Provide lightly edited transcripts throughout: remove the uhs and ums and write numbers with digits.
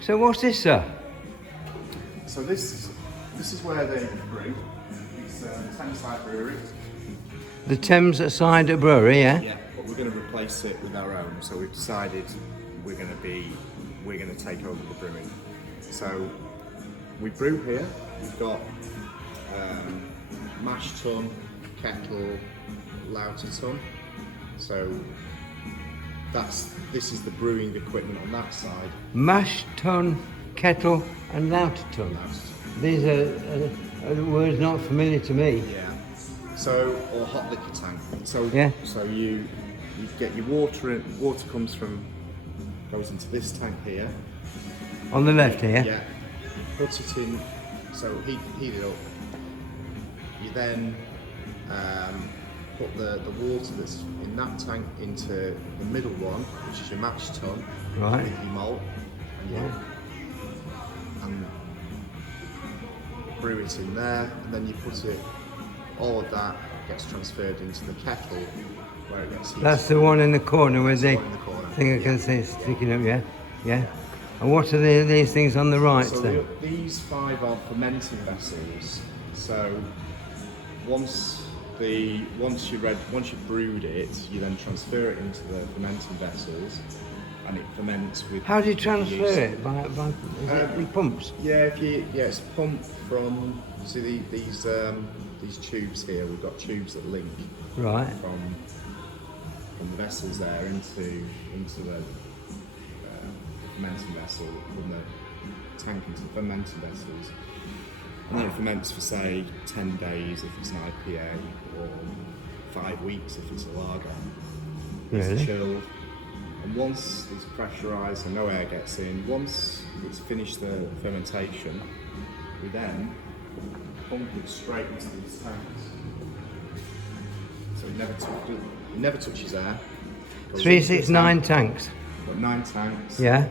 So what's this, sir? So this is where they brew. It's Staines-upon-Thames brewery. The Thames side brewery, yeah? Yeah, but we're going to replace it with our own. So we've decided we're going to take over the brewing. So we brew here. We've got mash tun, kettle, lauter tun. So this is the brewing equipment on that side. Mash tun, kettle and lauter tun. These are words not familiar to me. Yeah. So, or hot liquor tank. So, yeah. So you get your water in. Water goes into this tank here. On the left here? Yeah. Put it in, so heat it up. You then put the water that's in that tank into the middle one, which is your mash tun, right, with your malt, and brew it in there, and then you put it, all of that gets transferred into the kettle where it gets heated. That's the one in the corner where the thing I can yeah. see is sticking up, yeah? Yeah. And what are these things on the right so then? These 5 are fermenting vessels. So once you've brewed it, you then transfer it into the fermenting vessels, and it ferments with. How do you transfer yeast. it? By with pumps? Yeah, it's pumped from. See these tubes here. We've got tubes that link right from the vessels there into the fermenting vessel, from the tank into the fermenting vessels. And then it ferments for, say, 10 days if it's an IPA, or 5 weeks if it's a lager. Really? It's chilled. And once it's pressurised and no air gets in, once it's finished the fermentation, we then pump it straight into these tanks. So it never touches air. 369 tanks. Got 9 tanks. Yeah.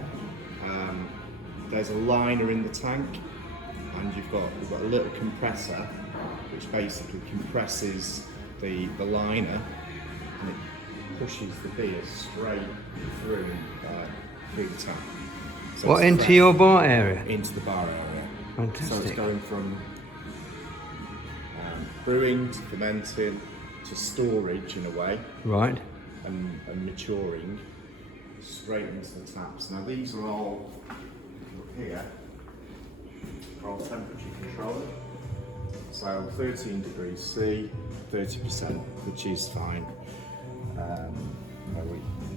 There's a liner in the tank, and we've got a little compressor which basically compresses the liner, and it pushes the beer straight through the tap. So what, into your bar area? Into the bar area. Fantastic. So it's going from brewing to fermenting to storage in a way. Right. And maturing straight into the taps. Now these are all here, are all temperature controlled. So 13 degrees C, 30%, which is fine.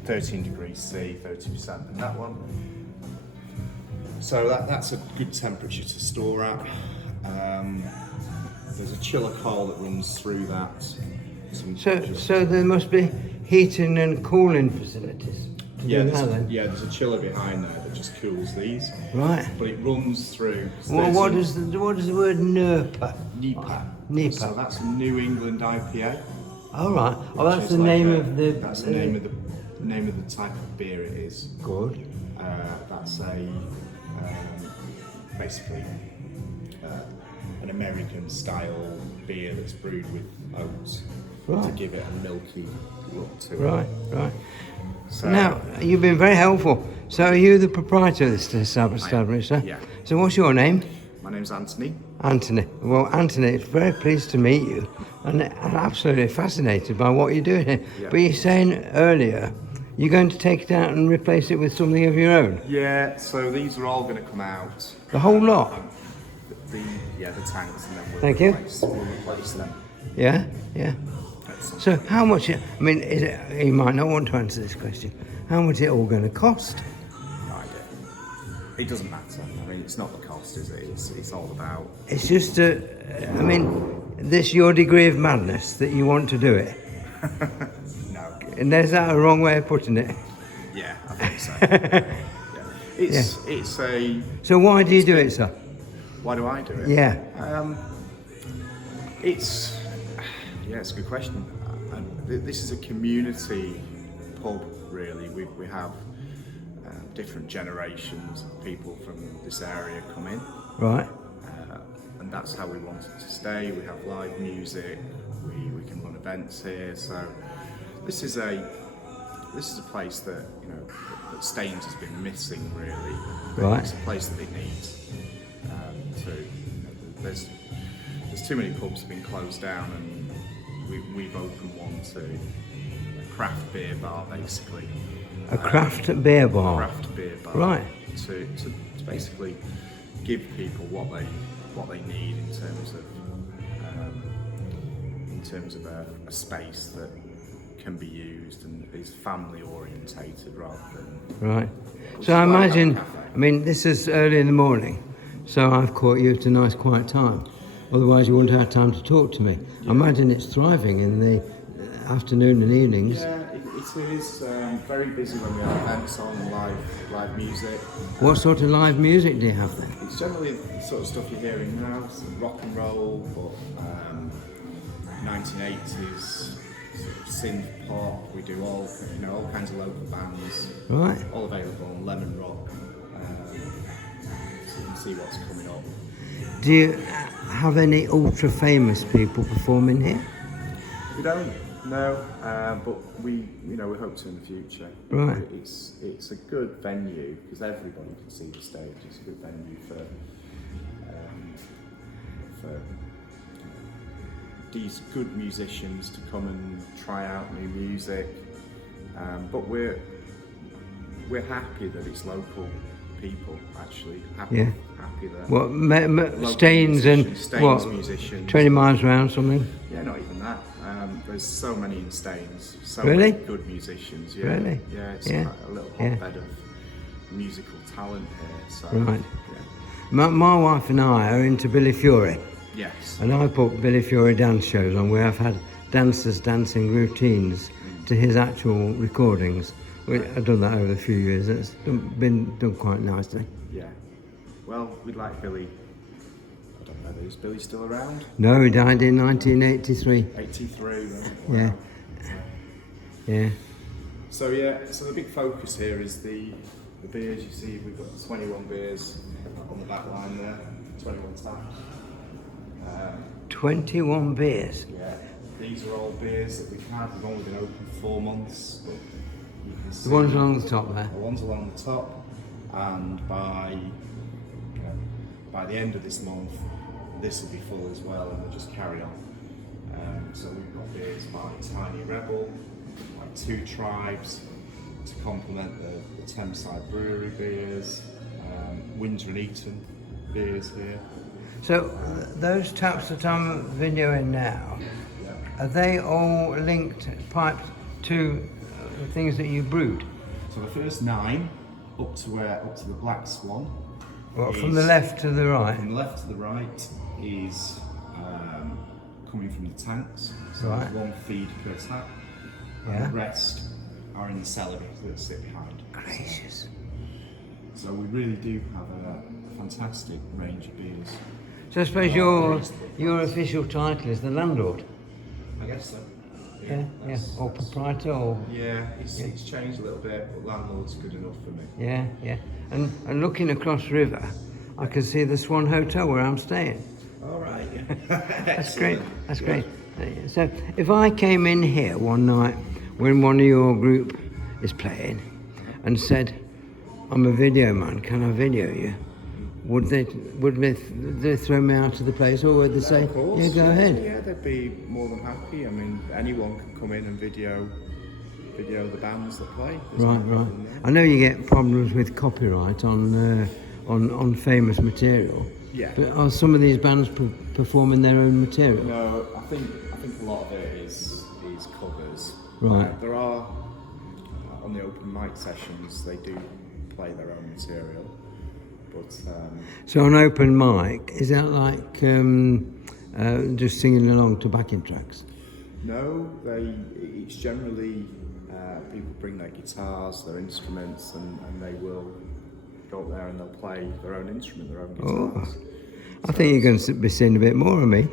13 degrees C, 30%, and that one. So that's a good temperature to store at. There's a chiller coil that runs through that. So there must be heating and cooling facilities. Yeah, there's a chiller behind there that just cools these. Right. But it runs through. Well, what does the word NEPA? NEPA. So that's a New England IPA. All right. Oh, that's the name of the. That's the name of the type of beer it is. Good. That's basically an American style beer that's brewed with oats to give it a milky look to it. Right. So, now, you've been very helpful. So are you the proprietor of this establishment, sir? Yeah. So what's your name? My name's Anthony. Anthony. Well, Anthony, it's very pleased to meet you, and I'm absolutely fascinated by what you're doing here. Yeah. But you're saying earlier, you're going to take it out and replace it with something of your own? Yeah, so these are all going to come out. The whole lot? The tanks, and then we'll replace them. Yeah. So how much, I mean, is it, you might not want to answer this question, how much is it all going to cost? No idea. It doesn't matter. I mean, it's not the cost, is it? It's all about... It's just, I mean, this your degree of madness that you want to do it? No. And is that a wrong way of putting it? Yeah, I think so. It's a... So why do you do it, sir? Why do I do it? Yeah. It's a good question. This is a community pub, really. We have different generations of people from this area come in. Right. And that's how we want it to stay. We have live music. We can run events here. So this is a place that that Staines has been missing, really. Right. It's a place that it needs there's too many pubs have been closed down, and we've opened one to a craft beer bar, basically. A craft beer bar. Craft beer bar. Right. To basically give people what they need in terms of a space that can be used and is family orientated rather than. Right. So I imagine, I mean, this is early in the morning, so I've caught you at a nice quiet time. Otherwise, you wouldn't have time to talk to me. Yeah. I imagine it's thriving in the afternoon and evenings. Yeah, it is very busy when we have events on, live music. What sort of live music do you have then? It's generally the sort of stuff you're hearing now, some rock and roll, but 1980s sort of synth pop. We do all kinds of local bands. Right. All available on Lemon Rock. So you can see what's coming up. Do you have any ultra famous people performing here? We don't, no, but we hope to in the future. Right. It's a good venue because everybody can see the stage. It's a good venue for these good musicians to come and try out new music. But we're happy that it's local people actually. Happy that. What Staines and what? Musicians. 20 miles around something? Yeah, not even that. There's so many in Staines, so really? many good musicians. Yeah. Really? Yeah, it's a little hotbed of musical talent here. So, right. Yeah. My wife and I are into Billy Fury. Yes. And I put Billy Fury dance shows on where I've had dancers dancing routines to his actual recordings. I've done that over a few years. It's been done quite nicely. Yeah. Well, we'd like Billy. I don't know, is Billy still around? No, he died in 1983. 83, wow. Yeah. Yeah. So the big focus here is the beers. You see, we've got 21 beers on the back line there, 21 taps. 21 beers? Yeah. These are all beers that we've had. We've only been open 4 months, but you can see the ones along the top there? The ones along the top, and by the end of this month, this will be full as well, and we'll just carry on. So we've got beers by Tiny Rebel, by Two Tribes, to complement the Thameside Brewery beers, Windsor and Eton beers here. So those taps that I'm videoing now, are they all linked, piped to the things that you brewed? So the first 9 up to the Black Swan. What, from the left to the right? From the left to the right is coming from the tanks. So right. There's 1 feed per tap. Yeah. And the rest are in the cellar that sit behind. Gracious. So we really do have a fantastic range of beers. So I suppose your official title is the landlord? I guess so. Yeah. Or proprietor, or... Yeah, it's changed a little bit, but landlord's good enough for me. Yeah. And looking across river, I can see the Swan Hotel where I'm staying. All right, yeah. That's great. That's great. So if I came in here one night when one of your group is playing and said, "I'm a video man, can I video you?" Would they throw me out of the place, or would they say, of course, "Yeah, go ahead"? Yeah, they'd be more than happy. I mean, anyone can come in and video the bands that play. Right. I know you get problems with copyright on famous material. Yeah. But are some of these bands performing their own material? No, I think a lot of it is covers. Right. There are on the open mic sessions, they do play their own material. But, so an open mic, is that like just singing along to backing tracks? No, it's generally people bring their guitars, their instruments, and they will go up there and they'll play their own instrument, their own guitars. I think you're going to be seeing a bit more of me.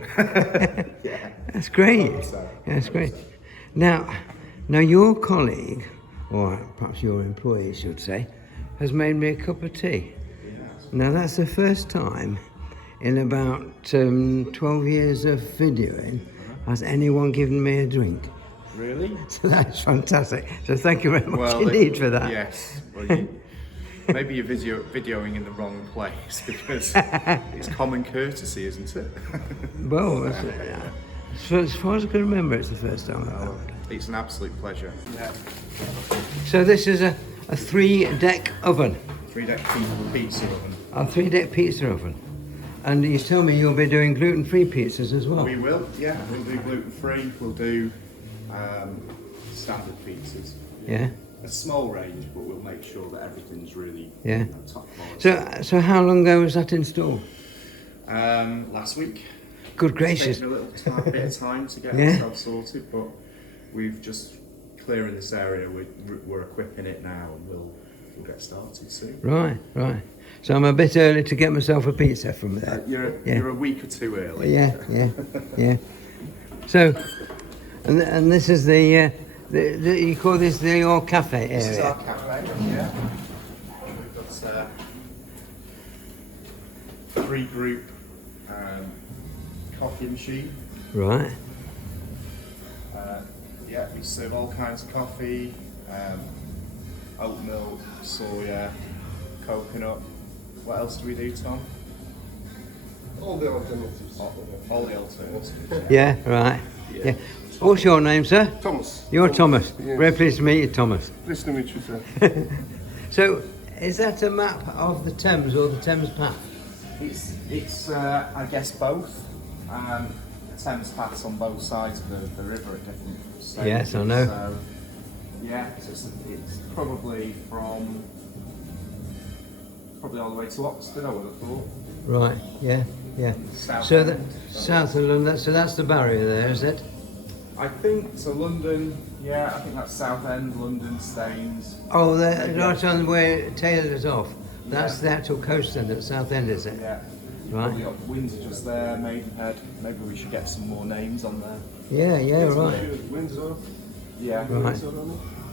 Yeah. That's great. So. That's great. Now your colleague, or perhaps your employee should say, has made me a cup of tea. Now that's the first time in about 12 years of videoing has anyone given me a drink. Really? So that's fantastic. So thank you very much Well, indeed for that. Yes. Well, Maybe you're videoing in the wrong place because it's common courtesy, isn't it? Well, as far as I can remember, it's the first time I've done it. It's an absolute pleasure. Yeah. So this is a 3-deck oven. 3-deck pizza oven. A 3-deck pizza oven. And you tell me you'll be doing gluten-free pizzas as well. We will, yeah. We'll do gluten-free. We'll do standard pizzas. Yeah. A small range, but we'll make sure that everything's really top quality. So how long ago was that installed? Last week. Good gracious. It's taken a little bit of time to get ourselves sorted, but we've just clearing this area. We're equipping it now, and we'll get started soon. Right. So I'm a bit early to get myself a pizza from there. You're a week or two early. Yeah. So, and this is the you call this your cafe area? This is our cafe. Yeah. We've got 3-group coffee machine. Right. We serve all kinds of coffee, oat milk, soya, coconut. What else do we do, Tom? All the alternatives. All the alternatives. Yeah, right. Yeah. What's your name, sir? Thomas. You're Thomas. Yes. Very pleased to meet you, Thomas. Pleased to meet you, sir. So, is that a map of the Thames or the Thames Path? It's I guess both. Thames paths on both sides of the river at different stages. Yes, I know. So, it's probably all the way to Oxford, I would have thought. Right. Yeah. South So end. the south of London. So that's the barrier there, is it? I think so. London. Yeah, I think that's South End, London, Staines. Oh, right on where Taylor is off. That's the actual coast end at South End, is it? Yeah. Right. Probably got Windsor just there, Maidenhead. Maybe we should get some more names on there. Yeah, right. Windsor. Yeah.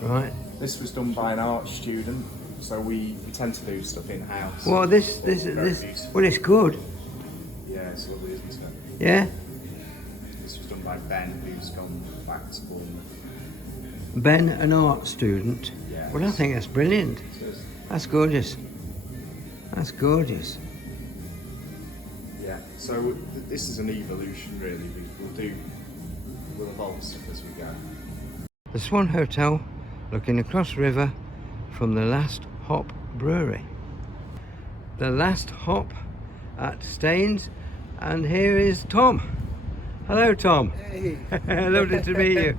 Right. This was done by an art student, so we tend to do stuff in house. Well, this, well, it's good. Yeah, it's lovely, isn't it? Yeah. This was done by Ben, who's gone back to Bournemouth. Ben, an art student. Yeah. Well, I think that's brilliant. That's gorgeous. Yeah. So this is an evolution, really. We'll evolve stuff as we go. The Swan Hotel, looking across river from the Last Hop Brewery. The Last Hop at Staines, and here is Tom. Hello, Tom. Hey. Lovely to meet you.